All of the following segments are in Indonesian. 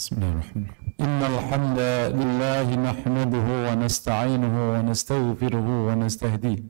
Bismillahirrahmanirrahim. Innal hamdalillah nahmaduhu wa nasta'inuhu wa nastaghfiruhu wa nastahdihi.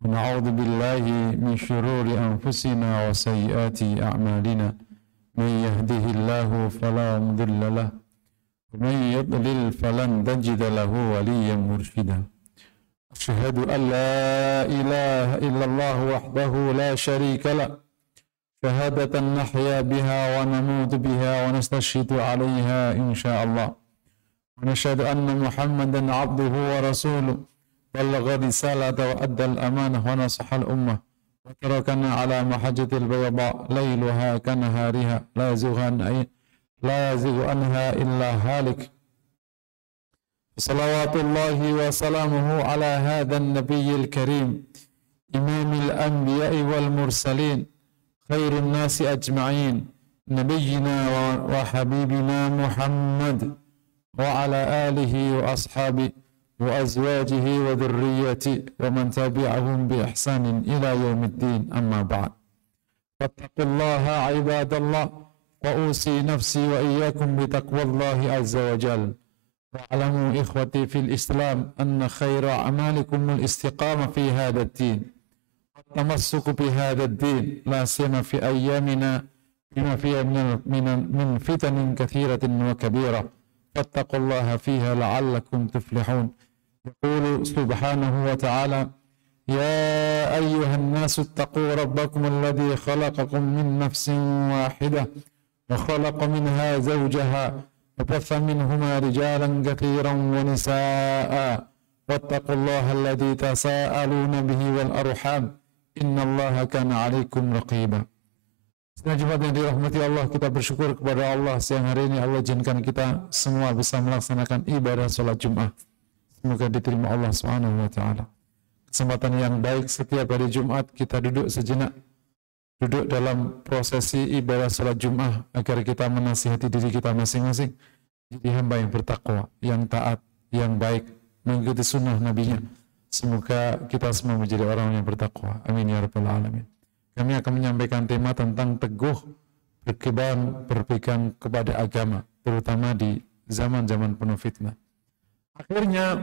Wa na'udzu billahi min shururi anfusina wa sayyiati a'malina. Man yahdihillahu fala mudilla lahu wa man yudlil falan tajida lahu waliyyan murshida. Asyhadu an la ilaha illallah wahdahu la syarika lahu شهادة نحيا بها ونموت بها ونستشهد عليها إن شاء الله ونشهد أن محمدا عبده ورسوله بلغ الرسالة وأدى الأمانة ونصح الأمة وتركنا على محجة البيضاء ليلها كنهارها لا يزيغ عنها إلا هالك صلوات الله وسلامه على هذا النبي الكريم إمام الأنبياء والمرسلين خير الناس أجمعين نبينا وحبيبنا محمد وعلى آله وأصحابه وأزواجه وذريته ومن تبعهم بإحسان إلى يوم الدين أما بعد فاتقوا الله عباد الله وأوصي نفسي وإياكم بتقوى الله عز وجل واعلموا إخوتي في الإسلام أن خير أعمالكم الاستقامة في هذا الدين التمسك بهذا الدين لا سيما في أيامنا بما فيها من فتن كثيرة وكبيرة فاتقوا الله فيها لعلكم تفلحون يقول سبحانه وتعالى يا أيها الناس اتقوا ربكم الذي خلقكم من نفس واحدة وخلق منها زوجها وبث منهما رجالا كثيرا ونساء واتقوا الله الذي تساءلون به والأرحام Innallaha kana alaikum raqiba. Setelah Jumat yang dirahmati Allah, kita bersyukur kepada Allah siang hari ini Allah izinkan kita semua bisa melaksanakan ibadah sholat Jumat. Semoga diterima Allah Subhanahu wa taala. Kesempatan yang baik setiap hari Jumat kita duduk sejenak, duduk dalam prosesi ibadah sholat Jumat agar kita menasihati diri kita masing-masing jadi hamba yang bertakwa, yang taat, yang baik, mengikuti sunnah Nabi-Nya. Semoga kita semua menjadi orang yang bertakwa. Amin ya rabbal alamin. Kami akan menyampaikan tema tentang teguh berpegang kepada agama, terutama di zaman-zaman penuh fitnah. Akhirnya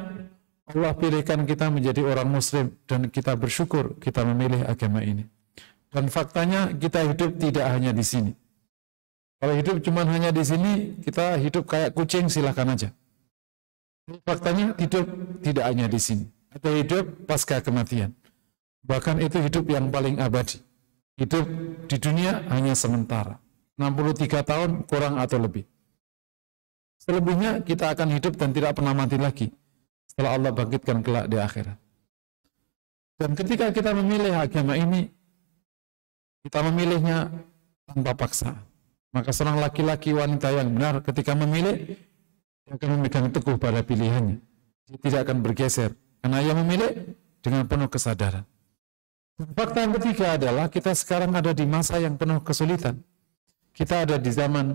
Allah pilihkan kita menjadi orang muslim dan kita bersyukur kita memilih agama ini. Dan faktanya kita hidup tidak hanya di sini. Kalau hidup cuma hanya di sini, kita hidup kayak kucing silahkan aja. Faktanya hidup tidak hanya di sini. Atau hidup pasca kematian. Bahkan itu hidup yang paling abadi. Hidup di dunia hanya sementara. 63 tahun kurang atau lebih. Selebihnya kita akan hidup dan tidak pernah mati lagi setelah Allah bangkitkan kelak di akhirat. Dan ketika kita memilih agama ini, kita memilihnya tanpa paksa. Maka seorang laki-laki wanita yang benar ketika memilih, dia akan memegang teguh pada pilihannya. Dia tidak akan bergeser. Karena ia memilih dengan penuh kesadaran. Fakta yang ketiga adalah kita sekarang ada di masa yang penuh kesulitan. Kita ada di zaman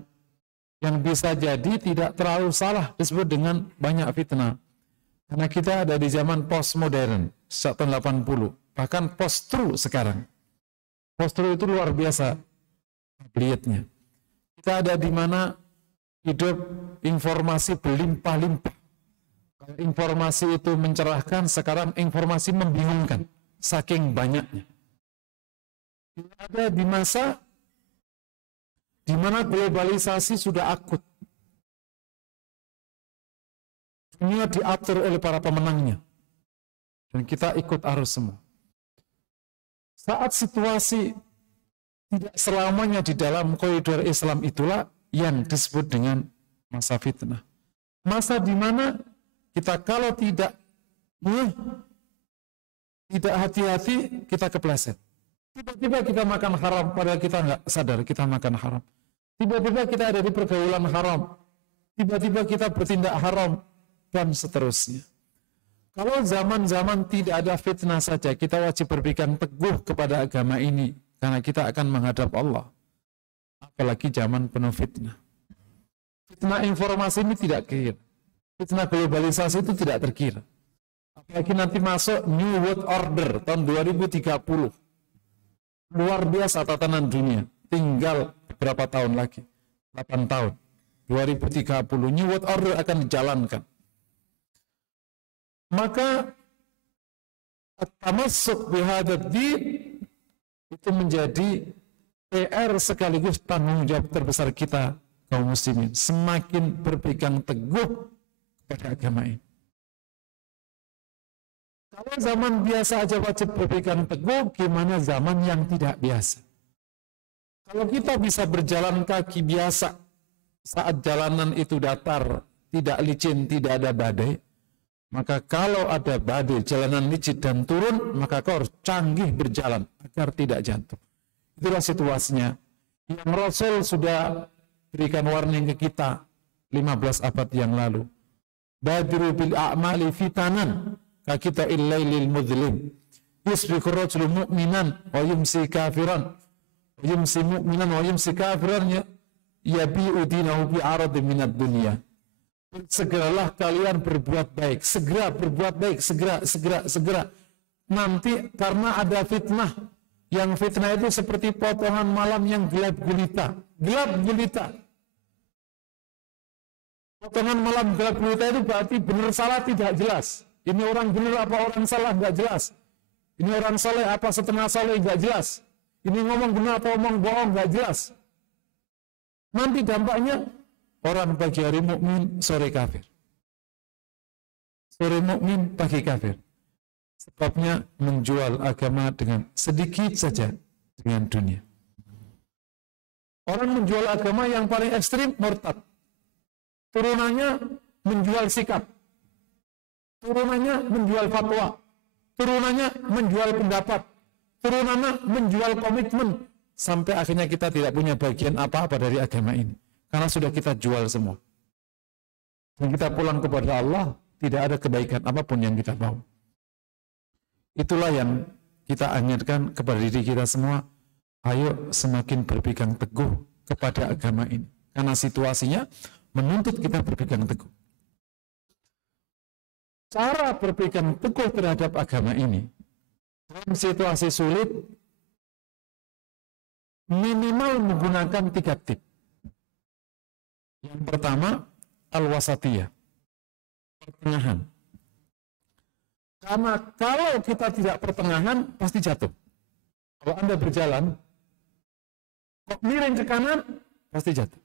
yang bisa jadi tidak terlalu salah disebut dengan banyak fitnah. Karena kita ada di zaman postmodern sejak tahun 80. Bahkan post-truth sekarang. Post-truth itu luar biasa lihatnya. Kita ada di mana hidup informasi berlimpah-limpah. Informasi itu mencerahkan, sekarang informasi membingungkan, saking banyaknya. Ada di masa di mana globalisasi sudah akut. Dunia diatur oleh para pemenangnya. Dan kita ikut arus semua. Saat situasi tidak selamanya di dalam koridor Islam itulah yang disebut dengan masa fitnah. Masa di mana kita kalau tidak hati-hati, kita kepleset. Tiba-tiba kita makan haram, padahal kita nggak sadar kita makan haram. Tiba-tiba kita ada di pergaulan haram. Tiba-tiba kita bertindak haram, dan seterusnya. Kalau zaman-zaman tidak ada fitnah saja, kita wajib berpegang teguh kepada agama ini, karena kita akan menghadap Allah. Apalagi zaman penuh fitnah. Fitnah informasi ini tidak kira. Fitnah globalisasi itu tidak terkira. Apalagi nanti masuk New World Order tahun 2030. Luar biasa tatanan dunia. Tinggal berapa tahun lagi? 8 tahun. 2030 New World Order akan dijalankan. Maka tamassuk bihadzal din itu menjadi PR sekaligus tanggung jawab terbesar kita kaum muslimin, semakin berpegang teguh kepada agama ini. Kalau zaman biasa aja wajib berpegang teguh, gimana zaman yang tidak biasa? Kalau kita bisa berjalan kaki biasa saat jalanan itu datar, tidak licin, tidak ada badai, maka kalau ada badai, jalanan licin dan turun, maka kau harus canggih berjalan agar tidak jatuh. Itulah situasinya yang Rasul sudah berikan warning ke kita 15 abad yang lalu. Badru bil a'mali fitanan kakita illailil mudlim yusbiqur rajulu mu'minan wa yumsi kafiran yumsi mu'minan wa yumsi kafiran yabi'u dinahu bi aradin minad dunya. Segeralah kalian berbuat baik, segera berbuat baik, segera. Nanti karena ada fitnah, yang fitnah itu seperti potongan malam yang gelap gulita. Potongan malam gelap gulita itu berarti benar salah tidak jelas. Ini orang benar apa orang salah nggak jelas. Ini orang saleh apa setengah saleh nggak jelas. Ini ngomong benar atau ngomong bohong nggak jelas. Nanti dampaknya orang pagi hari mukmin, sore kafir. Sore mukmin, pagi kafir. Sebabnya menjual agama dengan sedikit saja dengan dunia. Orang menjual agama yang paling ekstrim murtad. Turunannya menjual sikap. Turunannya menjual fatwa. Turunannya menjual pendapat. Turunannya menjual komitmen. Sampai akhirnya kita tidak punya bagian apa-apa dari agama ini. Karena sudah kita jual semua. Dan kita pulang kepada Allah, tidak ada kebaikan apapun yang kita bawa. Itulah yang kita anjurkan kepada diri kita semua. Ayo semakin berpegang teguh kepada agama ini. Karena situasinya menuntut kita berpegang teguh. Cara berpegang teguh terhadap agama ini, dalam situasi sulit, minimal menggunakan 3 tip. Yang pertama, al-wasatiyah, pertengahan. Karena kalau kita tidak pertengahan, pasti jatuh. Kalau Anda berjalan, kok miring ke kanan, pasti jatuh.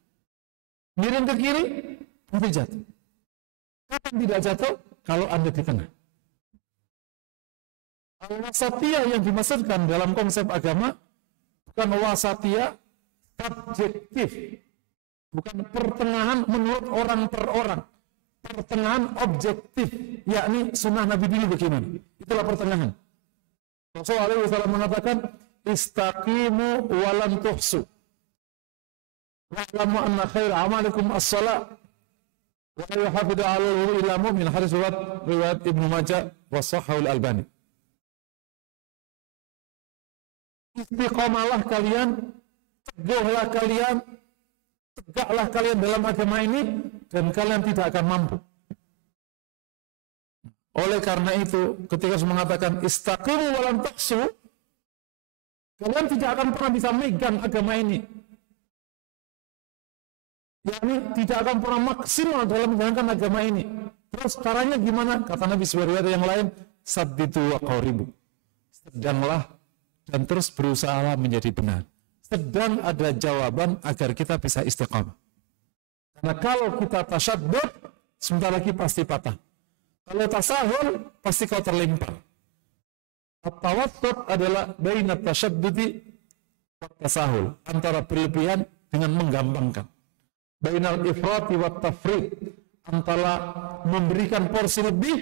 Miring ke kiri, pasti jatuh. Kapan tidak jatuh? Kalau Anda di tengah. Al-wasatiyah yang dimaksudkan dalam konsep agama, bukan wasatiyah subjektif. Bukan pertengahan menurut orang per orang. Pertengahan objektif, yakni sunnah Nabi dulu bagaimana. Itulah pertengahan. Rasulullah SAW mengatakan, istaqimu walam tuhsu. Wa'lamu anna khair amalikum as-salat. Wa la yuhafidu 'alal illa mu'min. Hadis riwayat Ibnu Majah wa Shahihul Albani. Istiqamalah kalian, teguhlah kalian, tegaklah kalian dalam agama ini, dan kalian tidak akan mampu. Oleh karena itu, ketika Rasul mengatakan istaqimu walam tuhsu, kalian tidak akan pernah bisa megang agama ini. yakni tidak akan pernah maksimal dalam menjalankan agama ini. Terus caranya gimana? Kata Nabi sebagai yang lain, saddidu wa qaribu. Sedanglah dan terus berusaha menjadi benar. Sedang ada jawaban agar kita bisa istiqamah. Karena kalau kita tasyaddud, sebentar lagi pasti patah. Kalau tasahul, pasti kau terlempar. At-tawassut adalah baina tasyaddudi wa tasahul, antara berlebihan dengan menggampangkan. Bainal ifrati wa tafrid, antara memberikan porsi lebih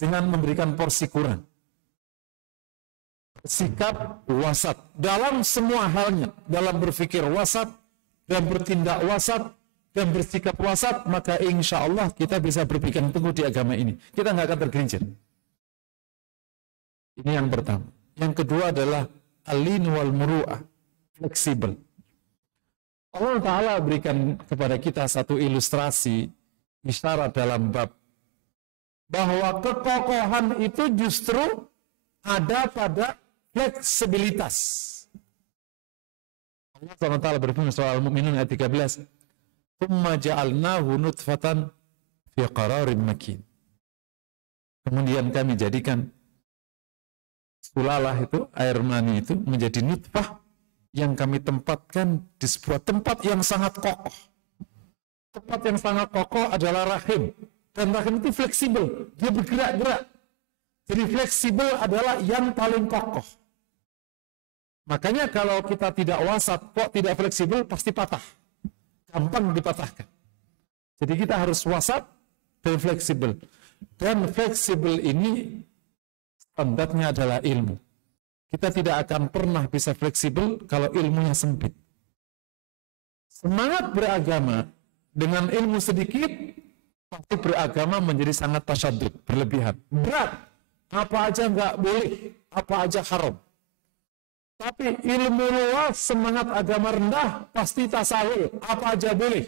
dengan memberikan porsi kurang. Sikap wasat dalam semua halnya, dalam berpikir wasat, dan bertindak wasat, dan bersikap wasat, maka insya Allah kita bisa berpegang teguh di agama ini. Kita nggak akan tergelincir. Ini yang pertama. Yang kedua adalah al-lin wal muru'ah, fleksibel. Allah Ta'ala berikan kepada kita satu ilustrasi, isyarat dalam bab bahwa kekokohan itu justru ada pada fleksibilitas. Allah SWT berfirman surah Al-Mu'minun ayat 13, Tsumma ja'alnahu nutfatan fi qararin makin. Kemudian kami jadikan sulalah itu, air mani itu menjadi nutfah yang kami tempatkan di sebuah tempat yang sangat kokoh. Tempat yang sangat kokoh adalah rahim. Dan rahim itu fleksibel, dia bergerak-gerak. Jadi fleksibel adalah yang paling kokoh. Makanya kalau kita tidak wasat, kok tidak fleksibel, pasti patah. Gampang dipatahkan. Jadi kita harus wasat dan fleksibel. Dan fleksibel ini standarnya adalah ilmu. Kita tidak akan pernah bisa fleksibel kalau ilmunya sempit. Semangat beragama dengan ilmu sedikit, pasti beragama menjadi sangat tasyadud, berlebihan. Berat. Apa aja nggak boleh, apa aja haram. Tapi ilmu luas, semangat agama rendah, pasti tasawuf, apa aja boleh.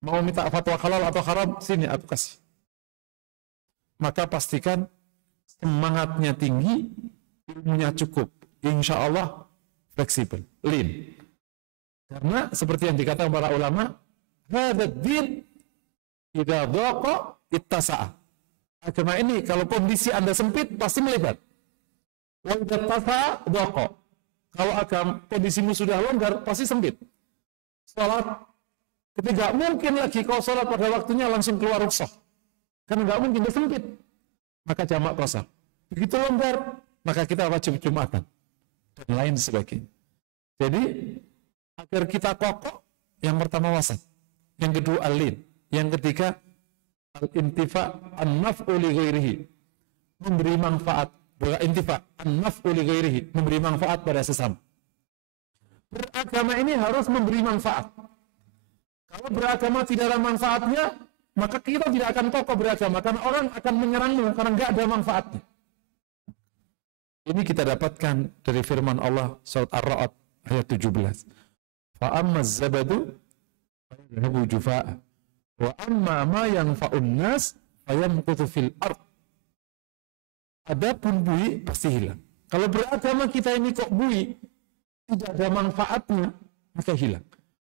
Mau minta fatwa halal atau haram, sini aku kasih. Maka pastikan semangatnya tinggi, ilmunya cukup. Insya Allah fleksibel, lean. Karena seperti yang dikatakan para ulama, hadzal din idza dhaqa ittasa'a. Agama ini kalau kondisi Anda sempit pasti melebar. Wa idza ittasa'a dhaqa. Kalau kondisimu sudah longgar pasti sempit. Salat ketika mungkin lagi kau salat pada waktunya langsung keluar rukhsah. Karena enggak mungkin, dia sempit. Maka jamak qasar. Begitu longgar, maka kita wajib Jumatan dan lain sebagainya. Jadi agar kita kokoh, yang pertama wasat, yang kedua al-lin, yang ketiga al-intifa an-naf'u li ghairihi, memberi manfaat, intifa an-naf'u li ghairihi, memberi manfaat pada sesama. Beragama ini harus memberi manfaat. Kalau beragama tidak ada manfaatnya, maka kita tidak akan kokoh beragama, karena orang akan menyerangmu karena enggak ada manfaatnya. Ini kita dapatkan dari firman Allah surat Ar-Ra'd ayat 17. Fa amma az-zabadu fa yadhhabu jufaa'a wa amma ma yanfa'un nas fa yamkutu fil ard. Adapun buih pasti hilang. Kalau beragama kita ini kok buih, tidak ada manfaatnya, maka hilang.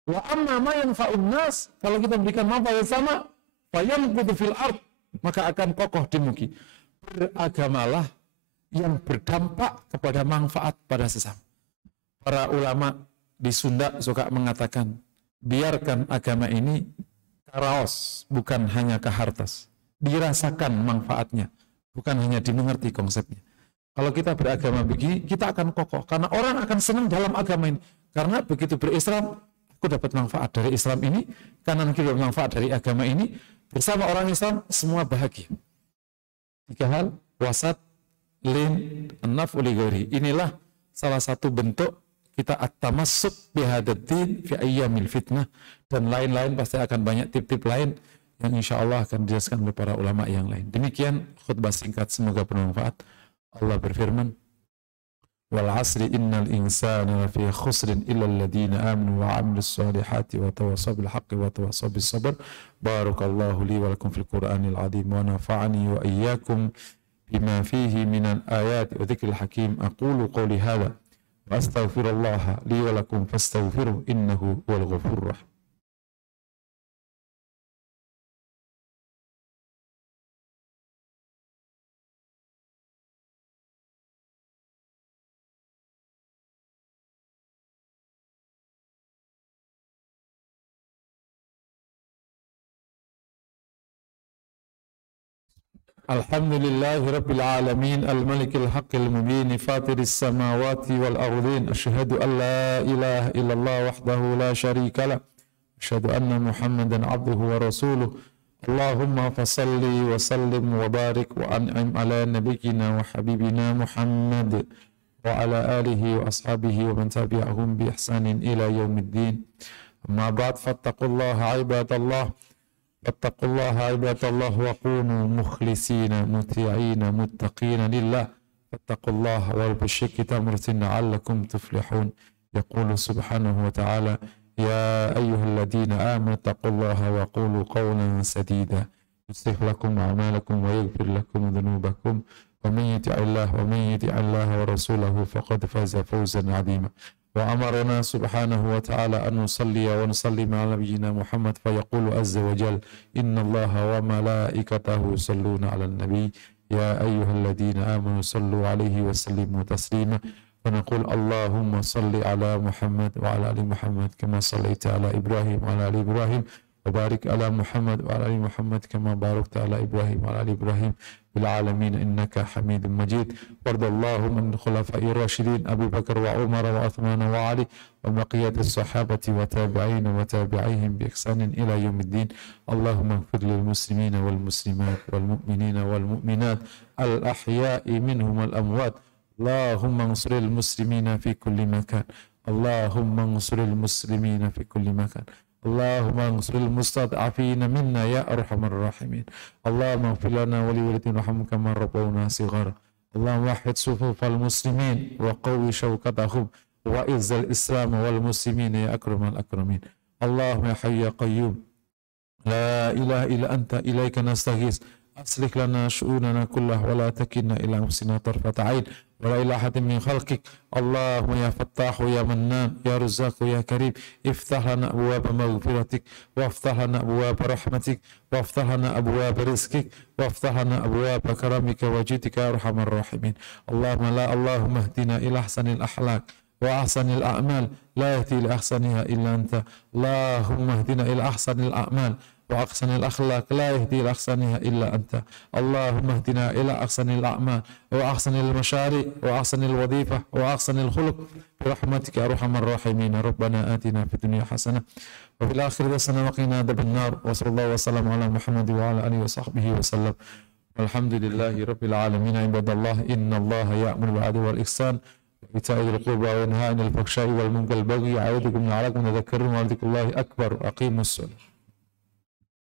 Wa amma ma yanfa'un nas, kalau kita berikan manfaat sama, fa yamkutu fil ard, maka akan kokoh di muka. Beragamalah yang berdampak kepada manfaat pada sesama. Para ulama di Sunda suka mengatakan, biarkan agama ini karaos, bukan hanya kahartas. Dirasakan manfaatnya, bukan hanya dimengerti konsepnya. Kalau kita beragama begini, kita akan kokoh. Karena orang akan senang dalam agama ini. Karena begitu berislam, aku dapat manfaat dari Islam ini, kanan kiri dapat manfaat dari agama ini. Bersama orang Islam, semua bahagia. 3 hal, wasat, lin, an-naf'u li ghairi. Inilah salah satu bentuk kita at-tamassuk bihadaddin fi ayyamil fitnah, dan lain-lain pasti akan banyak tip-tip lain yang insya Allah akan dijelaskan oleh para ulama yang lain. Demikian khutbah singkat, semoga bermanfaat. Allah berfirman, wal asri innal insana lafi khusrin illa alladhina amanu wa 'amilus solihati wa tawassaw bil haqqi wa tawassaw bis sabr. Barakallahu li wa lakum fil Qur'anil 'azim wa nafa'ani wa iyyakum bima fihi minal ayati wa dzikril hakim. Aqulu qawli hadza wa astaghfirullah li wa lakum fastaghfiruhu innahu huwal ghafurur rahim. Alhamdulillahi Rabbil Alamin, Al-Malikil Haqqil Mubin, Fatiris Samawati wal Ardhin, Asyhadu an la ilaha illallah wahdahu la syarika lah, Asyhadu anna Muhammadan abduhu wa rasuluh. Allahumma fasalli wa sallim wa barik wa an'im ala nabiyyina wa habibina Muhammad wa ala alihi wa ashabihi wa man tabi'ahum bi ihsanin ila yaumiddin. Amma ba'd, fattaqullaha ibadallah. فاتقوا الله عباد الله وكونوا مخلصين مطيعين متقين لله فاتقوا الله وبالشرك تمرة لعلكم تفلحون. يقول سبحانه وتعالى يا أيها الذين آمنوا اتقوا الله وقولوا قولا سديدا يصلح لكم أعمالكم ويغفر لكم ذنوبكم ومن يطع الله ورسوله فقد فاز فوزا عظيما. وأمرنا سبحانه وتعالى أن نصلي ونسلم على نبينا محمد فيقول عز وجل إن الله وملائكته يصلون على النبي يا أيها الذين آمنوا صلوا عليه وسلموا تسليما فنقول اللهم صل على محمد وعلى آل محمد كما صليت على إبراهيم وعلى آل إبراهيم وبارك على محمد وعلى آل محمد كما باركت على إبراهيم وعلى آل إبراهيم بالعالمين إنك حميد مجيد. وارض اللهم عن الخلفاء الراشدين أبي بكر وعمر وعثمان وعلي وبقية الصحابة وتابعين وتابعيهم بإحسان إلى يوم الدين. اللهم اغفر للمسلمين والمسلمات والمؤمنين والمؤمنات الأحياء منهم والأموات. اللهم انصر المسلمين في كل مكان. اللهم انصر المسلمين في كل مكان. اللهم انصر المستضعفين منا يا أرحم الراحمين. اللهم اغفر لنا ولوالدينا وارحمهم كما ربونا صغارا. اللهم وحد صفوف المسلمين وقوي شوكتهم وإعز الإسلام والمسلمين يا أكرم الأكرمين. اللهم يا حي يا قيوم لا إله إلا أنت إليك نستغيث أصلح لنا شؤوننا كلها ولا تكلنا إلى أنفسنا طرفة عين ولا إلى أحد من خلقك. اللهم يا فتاح يا منان يا رزاق يا كريم افتح لنا أبواب مغفرتك وافتح لنا أبواب رحمتك وافتح لنا أبواب رزقك وافتح لنا أبواب كرمك وجودك يا أرحم الراحمين. اللهم اهدنا إلى أحسن الأخلاق وأحسن الأعمال لا يهدي لأحسنها إلا أنت. اللهم اهدنا إلى أحسن الأعمال وأحسن الأخلاق لا يهدي لأحسنها إلا أنت. اللهم اهدنا إلى أحسن الأعمال وأحسن المشاريع وأحسن الوظيفة وأحسن الخلق برحمتك يا أرحم الراحمين. ربنا آتنا في الدنيا حسنة وفي الآخرة حسنة وقنا عذاب النار. وصلى الله وسلم على محمد وعلى آله وصحبه وسلم. والحمد لله رب العالمين. عباد الله إن الله يأمر بالعدل والإحسان وإيتاء ذي القربى وينهى عن الفحشاء والمنكر والبغي يعظكم لعلكم تذكرون ولذكر الله أكبر. أقيموا الصلاة.